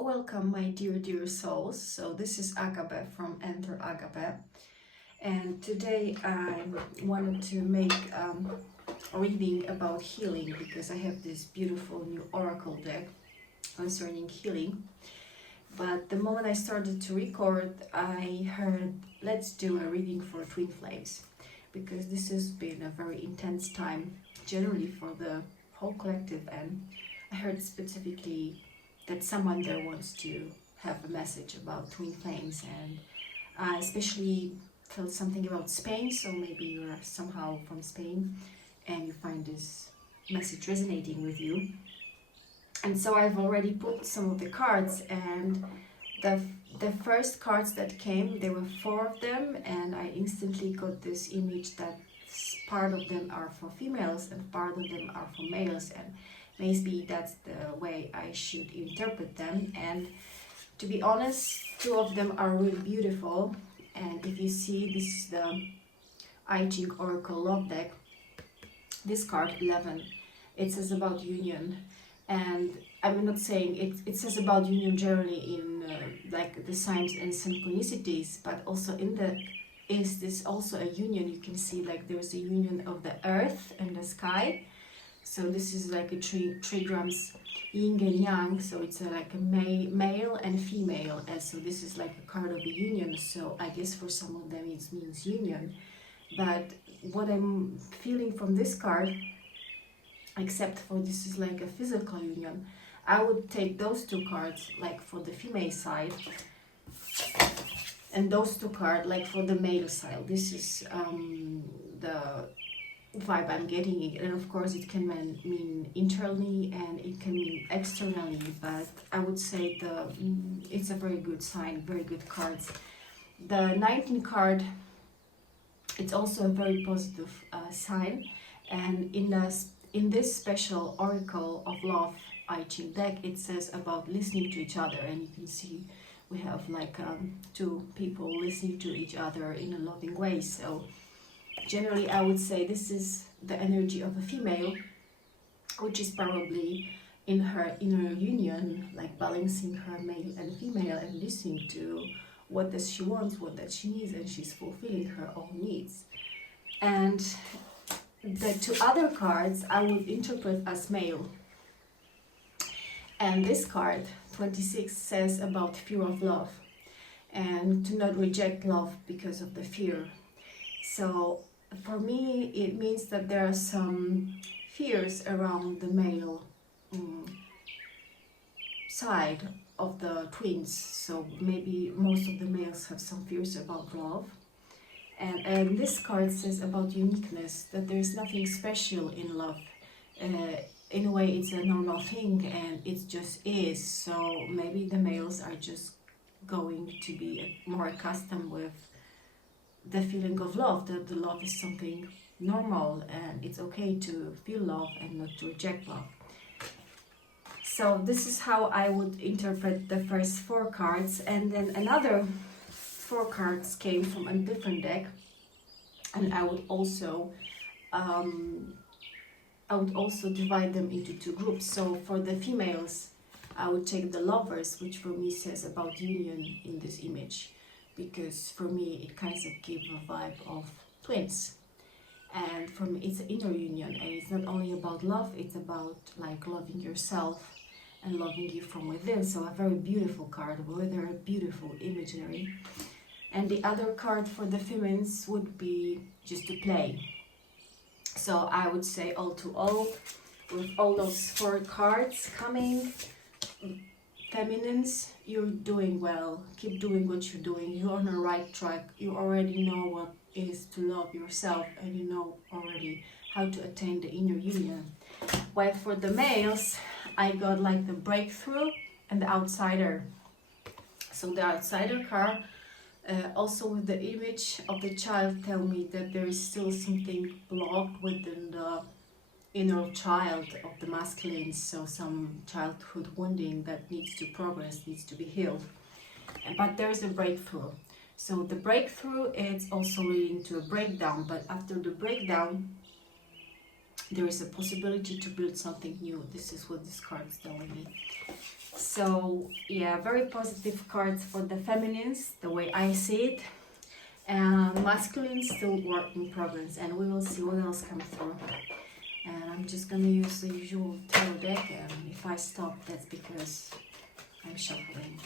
Welcome, my dear souls. So this is Agape from Enter Agape, and today I wanted to make a reading about healing because I have this beautiful new oracle deck concerning healing. But the moment I started to record, I heard let's do a reading for twin flames because this has been a very intense time generally for the whole collective, and I heard specifically that someone there wants to have a message about twin flames, and I especially felt something about Spain, so maybe you're somehow from Spain and you find this message resonating with you. And so I've already pulled some of the cards, and the first cards that came, there were 4 of them, and I instantly got this image that part of them are for females and part of them are for males, and maybe that's the way I should interpret them. And to be honest, 2 of them are really beautiful. And if you see, this is the I Ching Oracle Love deck. This card 11, it says about union, and I'm not saying it says about union generally in like the signs and synchronicities, but also in the is this also a union. You can see like there's a union of the earth and the sky. So this is like a trigrams yin and yang, so it's like a male and female, and so this is like a card of a union. So I guess for some of them it means union, but what I'm feeling from this card, except for this is like a physical union, I would take those 2 cards like for the female side, and those 2 cards like for the male side. This is the vibe I'm getting, and of course it can mean internally and it can mean externally, but I would say it's a very good sign, very good cards. The 19 card, it's also a very positive sign, and in this special oracle of love I Ching deck, it says about listening to each other, and you can see we have like 2 people listening to each other in a loving way. So generally I would say this is the energy of a female, which is probably in her inner union, like balancing her male and female and listening to what does she want, what does she needs, and she's fulfilling her own needs. And the 2 other cards I would interpret as male. And this card 26 says about fear of love and to not reject love because of the fear. So for me, it means that there are some fears around the male side of the twins. So maybe most of the males have some fears about love. And this card says about uniqueness, that there is nothing special in love. In a way, it's a normal thing and it just is. So maybe the males are just going to be more accustomed with the feeling of love, that the love is something normal and it's okay to feel love and not to reject love. So this is how I would interpret the first 4 cards, and then another 4 cards came from a different deck, and I would also divide them into 2 groups. So for the females, I would take the lovers, which for me says about union in this image, because for me it kind of gives a vibe of twins, and for me it's an inner union, and it's not only about love, it's about like loving yourself and loving you from within. So a very beautiful card with a beautiful imagery. And the other card for the females would be just to play. So I would say all to all, with all those 4 cards coming, feminines, you're doing well. Keep doing what you're doing. You're on the right track. You already know what is to love yourself, and you know already how to attain the inner union. While for the males, I got like the breakthrough and the outsider. So the outsider card, also with the image of the child, tell me that there is still something blocked within the inner child of the masculine, so some childhood wounding that needs to progress, needs to be healed. But there's a breakthrough. So the breakthrough is also leading to a breakdown, but after the breakdown there is a possibility to build something new. This is what this card is telling me. So yeah, very positive cards for the feminines, the way I see it. And masculine still work in progress, and we will see what else comes through. And I'm just gonna use the usual tarot deck, and if I stop, that's because I'm shuffling.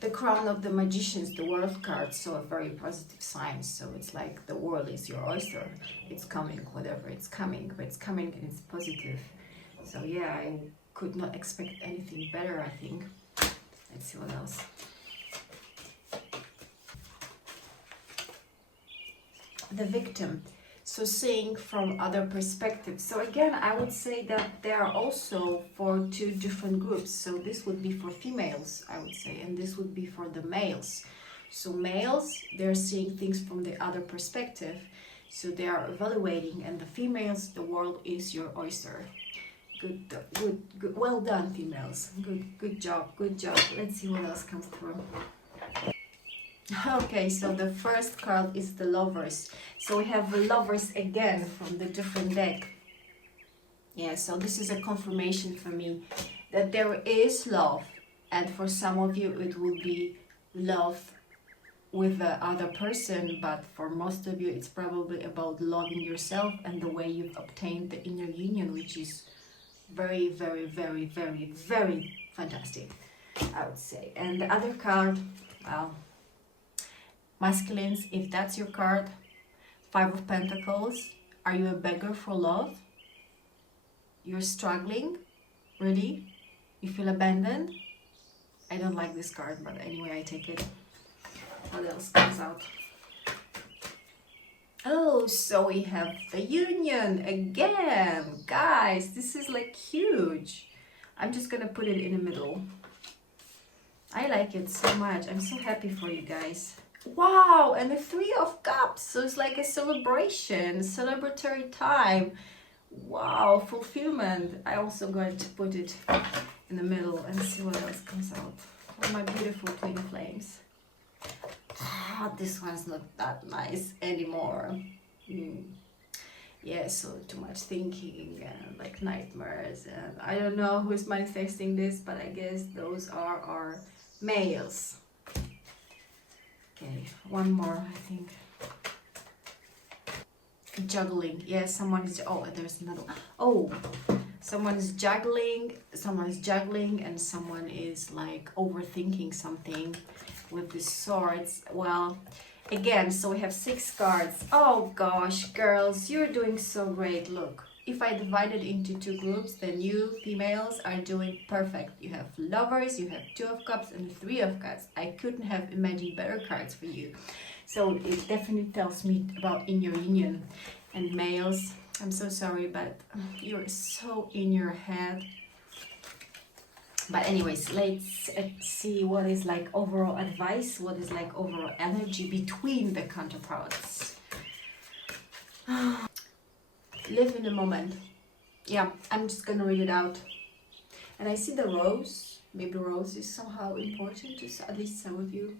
The crown of the magicians, the world card, so a very positive sign. So it's like the world is your oyster. It's coming, whatever it's coming, but it's coming and it's positive. So yeah, I could not expect anything better, I think. Let's see what else. The victim. So seeing from other perspectives. So again, I would say that they are also for two different groups. So this would be for females, I would say, and this would be for the males. So males, they're seeing things from the other perspective. So they are evaluating, and the females, the world is your oyster. Good, well done, females. Good job, good job. Let's see what else comes through. Okay, so the first card is the lovers. So we have the lovers again from the different deck. Yeah, so this is a confirmation for me that there is love, and for some of you it will be love with the other person, but for most of you it's probably about loving yourself and the way you've obtained the inner union, which is very, very, very, very, very fantastic, I would say. And the other card, well, masculines, if that's your card, Five of Pentacles. Are you a beggar for love? You're struggling? Really? You feel abandoned? I don't like this card, but anyway, I take it. What else comes out? Oh, so we have the union again. Guys, this is like huge. I'm just gonna put it in the middle. I like it so much. I'm so happy for you guys. Wow, and the Three of Cups. So it's like a celebration, celebratory time. Wow, fulfillment. I also going to put it in the middle and see what else comes out. Oh, my beautiful twin flames. Ah, this one's not that nice anymore. Yeah, so too much thinking and like nightmares, and I don't know who's manifesting this, but I guess those are our males. Okay, one more, I think. Juggling. Yeah, someone is, oh, there's another one. Oh, someone is juggling, and someone is like overthinking something with the swords. Well, again, so we have 6 cards. Oh gosh, girls, you're doing so great. Look, if I divide it into 2 groups, then you females are doing perfect. You have lovers, you have 2 of cups and 3 of cups. I couldn't have imagined better cards for you. So it definitely tells me about in your union. And males, I'm so sorry, but you're so in your head. But anyways, let's see what is like overall advice, what is like overall energy between the counterparts. Live in the moment. Yeah, I'm just gonna read it out. And I see the rose. Maybe rose is somehow important to at least some of you.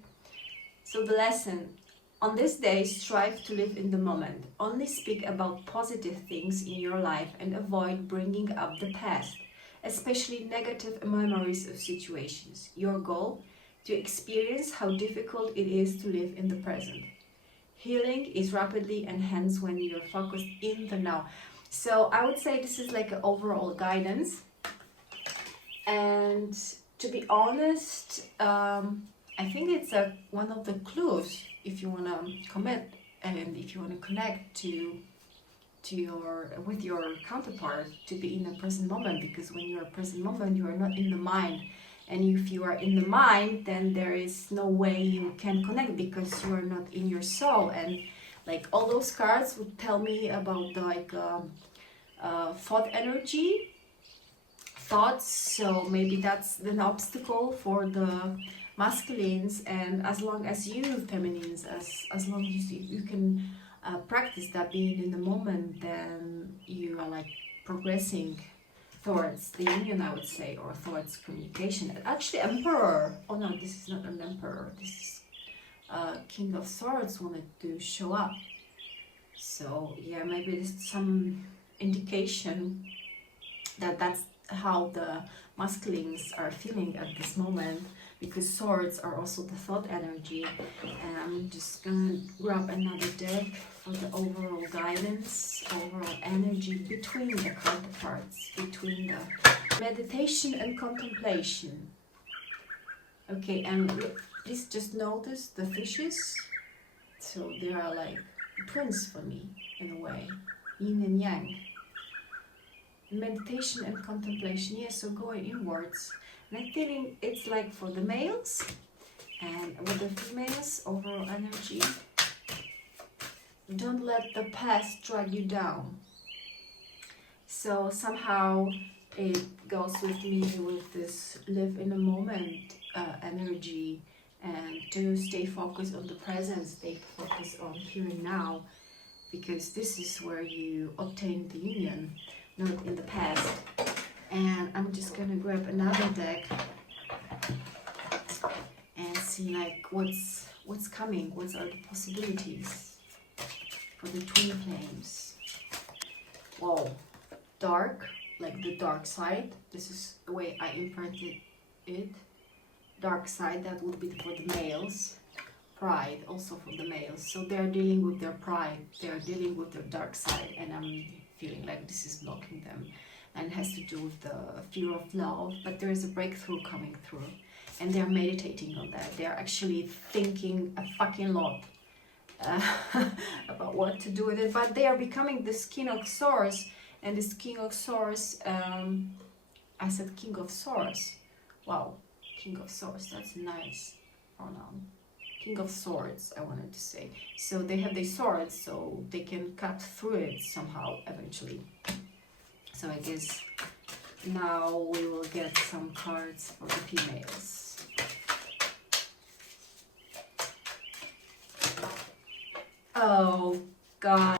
So the lesson. On this day, strive to live in the moment. Only speak about positive things in your life and avoid bringing up the past, especially negative memories of situations. Your goal? To experience how difficult it is to live in the present. Healing is rapidly enhanced when you're focused in the now. So I would say this is like an overall guidance. And to be honest, I think it's one of the clues if you want to commit and if you want to connect to with your counterpart, to be in the present moment, because when you're present moment you are not in the mind, and if you are in the mind then there is no way you can connect because you are not in your soul. And like all those cards would tell me about the like thought energy, thoughts. So maybe that's an obstacle for the masculines, and as long as you feminines, as long as you can practice that being in the moment, then you are like progressing towards the union, I would say, or towards communication. Actually, emperor. Oh no, this is not an emperor. This is King of Swords wanted to show up. So yeah, maybe there's some indication that that's how the masculines are feeling at this moment, because swords are also the thought energy. And I'm just gonna grab another deck for the overall guidance, overall energy between the counterparts, between the meditation and contemplation. Okay, and please just notice the fishes. So they are like twins for me in a way, yin and yang. Meditation and contemplation, yes, so going inwards. And I'm feeling it's like for the males, and with the females, overall energy. Don't let the past drag you down. So somehow it goes with me with this live in a moment energy, and to stay focused on the present, stay focused on here and now, because this is where you obtain the union, not in the past. And I'm just gonna grab another deck and see like what's coming, what are the possibilities for the twin flames. Whoa, dark, like the dark side. This is the way I imprinted it. Dark side, that would be for the males. Pride, also for the males. So they're dealing with their pride, they're dealing with their dark side, and I'm feeling like this is blocking them, and it has to do with the fear of love. But there is a breakthrough coming through, and they're meditating on that. They're actually thinking a fucking lot about what to do with it, but they are becoming this King of Swords. And this King of Swords, I said King of Swords, wow, King of Swords, that's a nice pronoun. King of Swords, I wanted to say. So they have their swords, so they can cut through it somehow eventually. So I guess now we will get some cards for the females. Oh God.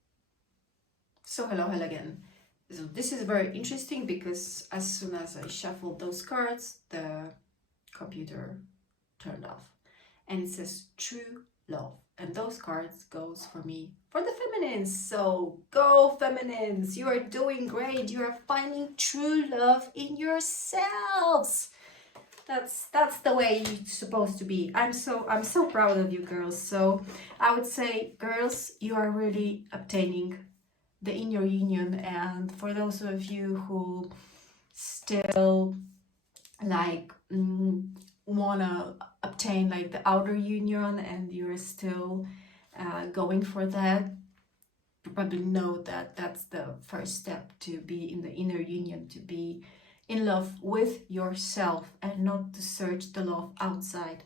So hello again. So this is very interesting, because as soon as I shuffled those cards, the computer turned off. And it says true love, and those cards goes for me for the feminines. So go feminines, you are doing great, you are finding true love in yourselves. That's the way you're supposed to be. I'm so proud of you girls. So I would say, girls, you are really obtaining the inner union. And for those of you who still like wanna obtain like the outer union, and you're still going for that, you probably know that that's the first step to be in the inner union, to be in love with yourself and not to search the love outside.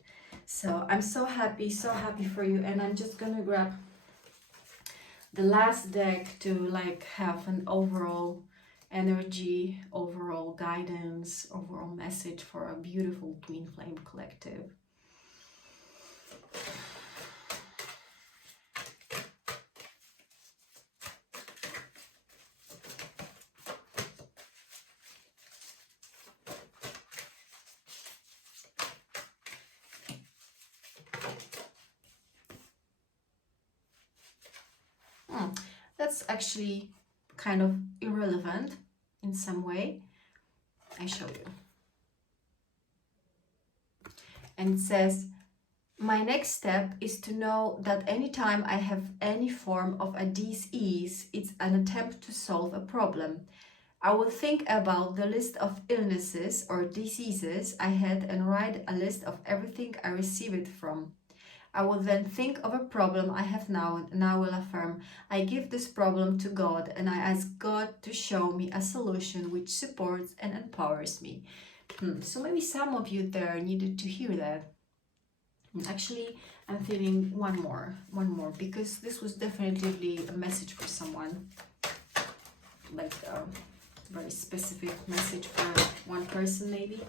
So I'm so happy for you. And I'm just gonna grab the last deck to like have an overall energy, overall guidance, overall message for a beautiful twin flame collective. That's actually kind of irrelevant in some way. I show you. And it says, my next step is to know that anytime I have any form of a dis-ease, it's an attempt to solve a problem. I will think about the list of illnesses or diseases I had and write a list of everything I receive it from. I will then think of a problem I have now, and I will affirm, I give this problem to God, and I ask God to show me a solution which supports and empowers me. So maybe some of you there needed to hear that. Actually, I'm feeling one more, because this was definitely a message for someone, like a very specific message for one person maybe.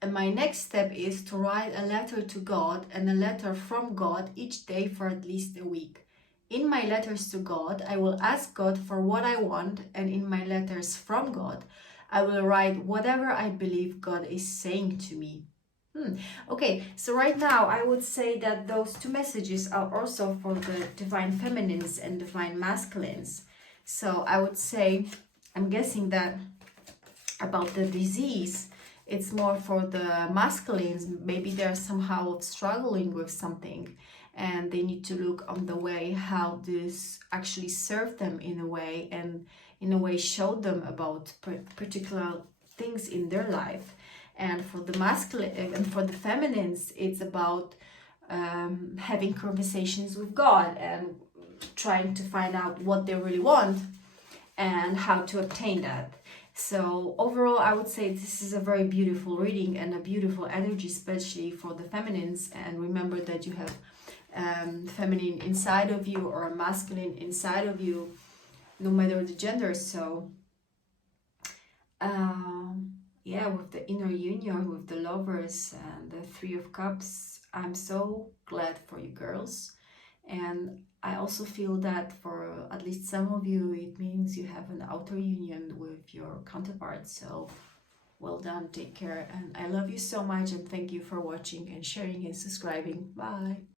And my next step is to write a letter to God and a letter from God each day for at least a week. In my letters to God, I will ask God for what I want, and in my letters from God, I will write whatever I believe God is saying to me. Okay, so right now I would say that those two messages are also for the divine feminines and divine masculines. So I would say, I'm guessing that about the disease, it's more for the masculines. Maybe they're somehow struggling with something and they need to look on the way how this actually served them in a way, and in a way show them about particular things in their life. And for the masculine and for the feminines, it's about having conversations with God and trying to find out what they really want and how to obtain that. So overall, I would say this is a very beautiful reading and a beautiful energy, especially for the feminines. And remember that you have feminine inside of you or masculine inside of you, no matter the gender. So yeah, with the inner union, with the lovers and the Three of Cups, I'm so glad for you girls. And I also feel that for at least some of you, it means you have an outer union with your counterpart. So well done, take care, and I love you so much, and thank you for watching and sharing and subscribing. Bye.